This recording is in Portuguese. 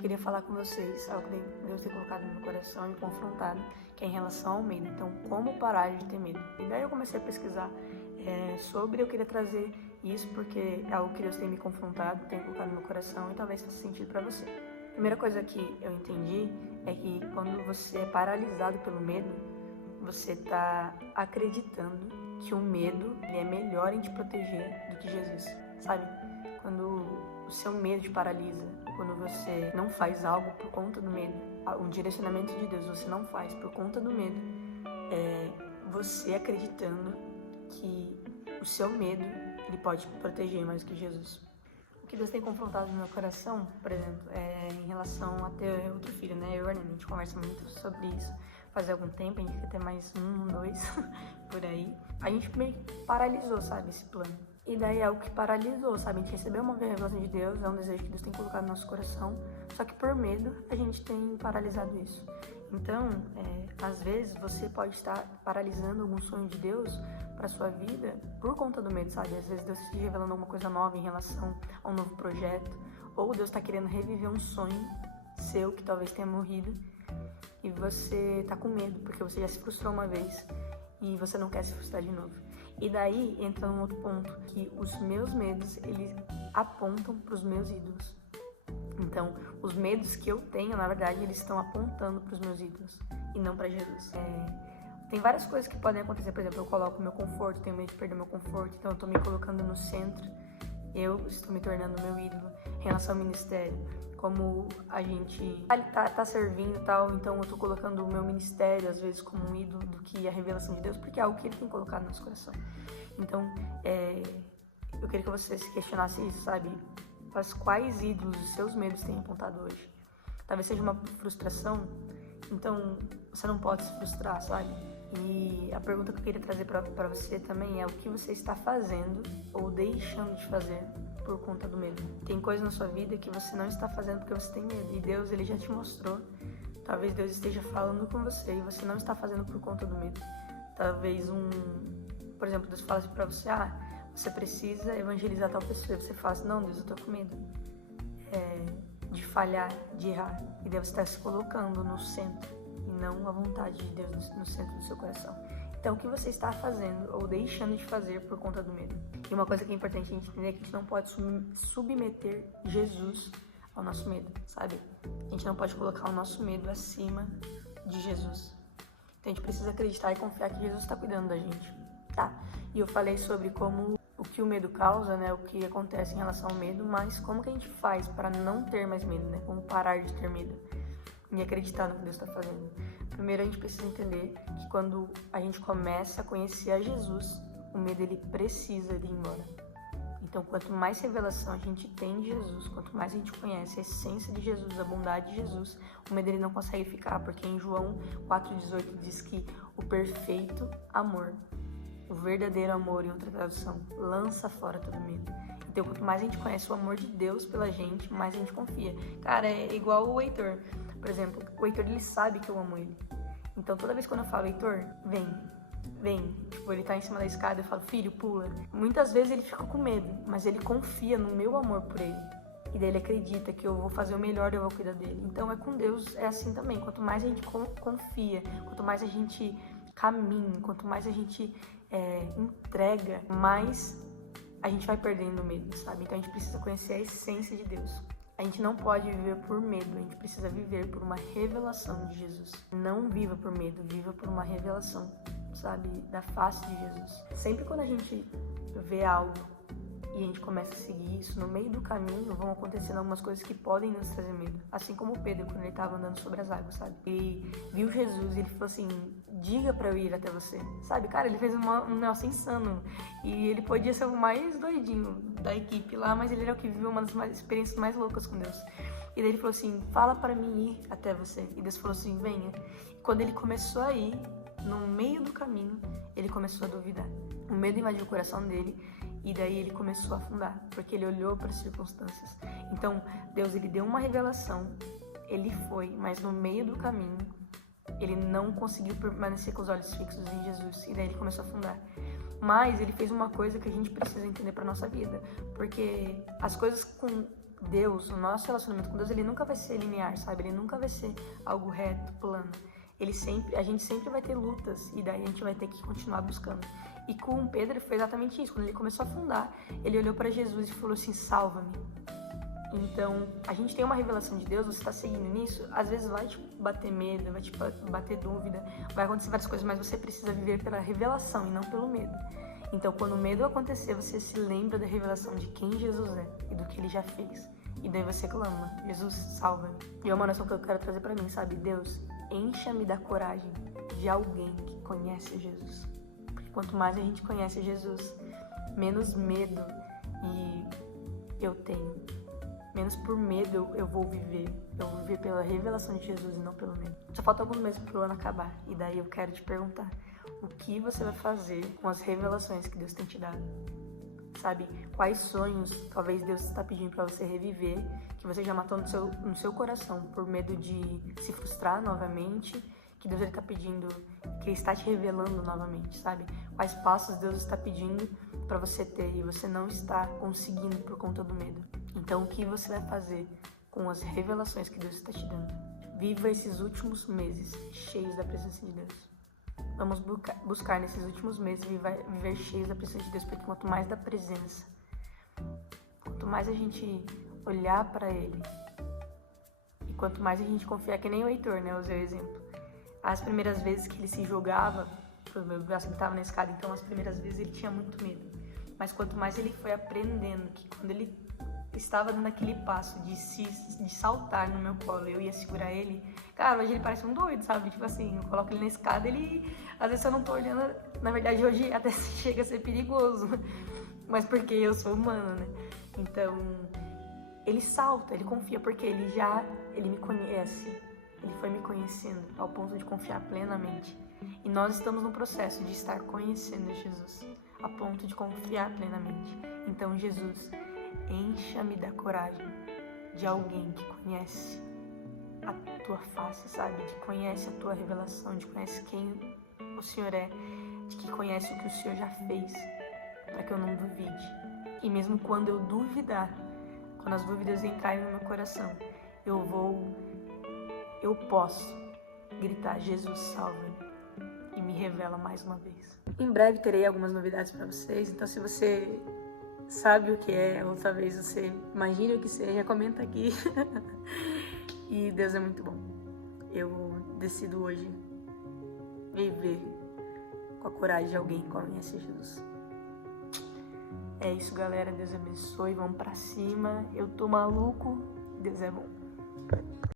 Queria falar com vocês algo que Deus tem colocado no meu coração e confrontado, que é em relação ao medo. Então, como parar de ter medo? E daí eu comecei a pesquisar sobre, eu queria trazer isso porque é algo que Deus tem me confrontado, tem colocado no meu coração e talvez faça sentido para você. A primeira coisa que eu entendi é que quando você é paralisado pelo medo, você está acreditando que o medo ele é melhor em te proteger do que Jesus, sabe? Quando o seu medo te paralisa, quando você não faz algo por conta do medo, um direcionamento de Deus você não faz por conta do medo, você acreditando que o seu medo ele pode te proteger mais do que Jesus. O que Deus tem confrontado no meu coração, por exemplo, é em relação a ter outro filho, né? Eu e o Arnaldo, a gente conversa muito sobre isso faz algum tempo, a gente quer ter mais 1, 2, por aí. A gente meio que paralisou, sabe, esse plano. E daí é o que paralisou, sabe? A gente recebeu uma revelação de Deus, é um desejo que Deus tem colocado no nosso coração, só que por medo a gente tem paralisado isso. Então, às vezes você pode estar paralisando algum sonho de Deus para sua vida por conta do medo, sabe? Às vezes Deus está te revelando alguma coisa nova em relação a um novo projeto, ou Deus está querendo reviver um sonho seu que talvez tenha morrido e você tá com medo porque você já se frustrou uma vez e você não quer se frustrar de novo. E daí entra um outro ponto, que os meus medos, eles apontam para os meus ídolos. Então, os medos que eu tenho, na verdade, eles estão apontando para os meus ídolos e não para Jesus. Tem várias coisas que podem acontecer, por exemplo, eu coloco meu conforto, tenho medo de perder meu conforto, então eu estou me colocando no centro, eu estou me tornando meu ídolo. Em relação ao ministério, como a gente tá servindo e tal, então eu tô colocando o meu ministério às vezes como um ídolo do que a revelação de Deus, porque é algo que Ele tem colocado no nosso coração. Então, eu queria que você se questionasse isso, sabe? Quais ídolos os seus medos têm apontado hoje? Talvez seja uma frustração, então você não pode se frustrar, sabe? E a pergunta que eu queria trazer para você também é o que você está fazendo ou deixando de fazer por conta do medo. Tem coisa na sua vida que você não está fazendo porque você tem medo. E Deus, Ele já te mostrou. Talvez Deus esteja falando com você e você não está fazendo por conta do medo. Talvez por exemplo, Deus fala assim pra você, você precisa evangelizar tal pessoa. E você fala assim, não, Deus, eu tô com medo de falhar, de errar. E Deus está se colocando no centro e não a vontade de Deus no centro do seu coração. Então, o que você está fazendo ou deixando de fazer por conta do medo? E uma coisa que é importante a gente entender é que a gente não pode submeter Jesus ao nosso medo, sabe? A gente não pode colocar o nosso medo acima de Jesus. Então, a gente precisa acreditar e confiar que Jesus está cuidando da gente, tá? E eu falei sobre o que o medo causa, né? O que acontece em relação ao medo, mas como que a gente faz para não ter mais medo, né? Como parar de ter medo e acreditar no que Deus está fazendo. Primeiro, a gente precisa entender que quando a gente começa a conhecer a Jesus, o medo ele precisa de ir embora. Então, quanto mais revelação a gente tem de Jesus, quanto mais a gente conhece a essência de Jesus, a bondade de Jesus, o medo ele não consegue ficar, porque em João 4,18 diz que o perfeito amor, o verdadeiro amor, em outra tradução, lança fora todo medo. Então, quanto mais a gente conhece o amor de Deus pela gente, mais a gente confia. Cara, é igual o Heitor. Por exemplo, o Heitor, ele sabe que eu amo ele. Então, toda vez quando eu falo, Heitor, vem. Tipo, ele tá em cima da escada, eu falo, filho, pula. Muitas vezes ele fica com medo, mas ele confia no meu amor por ele. E daí ele acredita que eu vou fazer o melhor e eu vou cuidar dele. Então, com Deus é assim também. Quanto mais a gente confia, quanto mais a gente caminha, quanto mais a gente entrega, mais a gente vai perdendo o medo, sabe? Então, a gente precisa conhecer a essência de Deus. A gente não pode viver por medo, a gente precisa viver por uma revelação de Jesus. Não viva por medo, viva por uma revelação, sabe, da face de Jesus. Sempre quando a gente vê algo e a gente começa a seguir isso, no meio do caminho vão acontecendo algumas coisas que podem nos trazer medo. Assim como Pedro, quando ele estava andando sobre as águas, sabe? Ele viu Jesus e ele falou assim, diga pra eu ir até você, sabe? Cara, ele fez um negócio insano. E ele podia ser o mais doidinho da equipe lá, mas ele era o que viveu uma das experiências mais loucas com Deus. E daí ele falou assim, fala pra mim ir até você. E Deus falou assim, venha. E quando ele começou a ir, no meio do caminho, ele começou a duvidar. O medo invadiu o coração dele. E daí ele começou a afundar, porque ele olhou para as circunstâncias. Então, Deus, ele deu uma revelação, ele foi, mas no meio do caminho, ele não conseguiu permanecer com os olhos fixos em Jesus, e daí ele começou a afundar. Mas ele fez uma coisa que a gente precisa entender para nossa vida, porque as coisas Deus, o nosso relacionamento com Deus, ele nunca vai ser linear, sabe? Ele nunca vai ser algo reto, plano. A gente sempre vai ter lutas e daí a gente vai ter que continuar buscando. E com Pedro foi exatamente isso. Quando ele começou a afundar, ele olhou para Jesus e falou assim: salva-me. Então, a gente tem uma revelação de Deus, você está seguindo nisso, às vezes vai te bater medo, vai te bater dúvida, vai acontecer várias coisas, mas você precisa viver pela revelação e não pelo medo. Então, quando o medo acontecer, você se lembra da revelação de quem Jesus é e do que ele já fez. E daí você clama: Jesus, salva-me. E é uma oração que eu quero trazer para mim, sabe? Deus, encha-me da coragem de alguém que conhece Jesus. Porque quanto mais a gente conhece Jesus, menos medo eu tenho. Menos por medo eu vou viver. Eu vou viver pela revelação de Jesus e não pelo medo. Só falta alguns meses pro ano acabar. E daí eu quero te perguntar: o que você vai fazer com as revelações que Deus tem te dado? Sabe? Quais sonhos talvez Deus está pedindo para você reviver, que você já matou no seu coração por medo de se frustrar novamente, que Deus está pedindo, que Ele está te revelando novamente, sabe? Quais passos Deus está pedindo para você ter e você não está conseguindo por conta do medo. Então, o que você vai fazer com as revelações que Deus está te dando? Viva esses últimos meses cheios da presença de Deus. Vamos buscar nesses últimos meses viver cheios da presença de Deus, porque quanto mais da presença, quanto mais a gente olhar para Ele, e quanto mais a gente confiar, que nem o Heitor, né, usei o exemplo. As primeiras vezes que ele se jogava, o meu braço estava na escada, então as primeiras vezes ele tinha muito medo. Mas quanto mais ele foi aprendendo que quando ele estava dando aquele passo de saltar no meu colo, eu ia segurar ele, cara, hoje ele parece um doido, sabe? Tipo assim, eu coloco ele na escada, às vezes eu não tô olhando, na verdade hoje até chega a ser perigoso, mas porque eu sou humana, né? Então, ele salta, ele confia, porque ele me conhece, ele foi me conhecendo ao ponto de confiar plenamente. E nós estamos no processo de estar conhecendo Jesus, a ponto de confiar plenamente. Então, Jesus, encha-me da coragem de alguém que conhece a tua face, sabe? Que conhece a tua revelação, de conhece quem o Senhor é, de que conhece o que o Senhor já fez, para que eu não duvide. E mesmo quando eu duvidar, quando as dúvidas entrarem no meu coração, eu posso gritar: Jesus, salva-me, e me revela mais uma vez. Em breve terei algumas novidades para vocês, então se você sabe o que é, ou talvez você imagine o que seja, comenta aqui. E Deus é muito bom. Eu decido hoje viver com a coragem de alguém que conhece Jesus. É isso, galera. Deus abençoe. Vamos pra cima. Eu tô maluco. Deus é bom.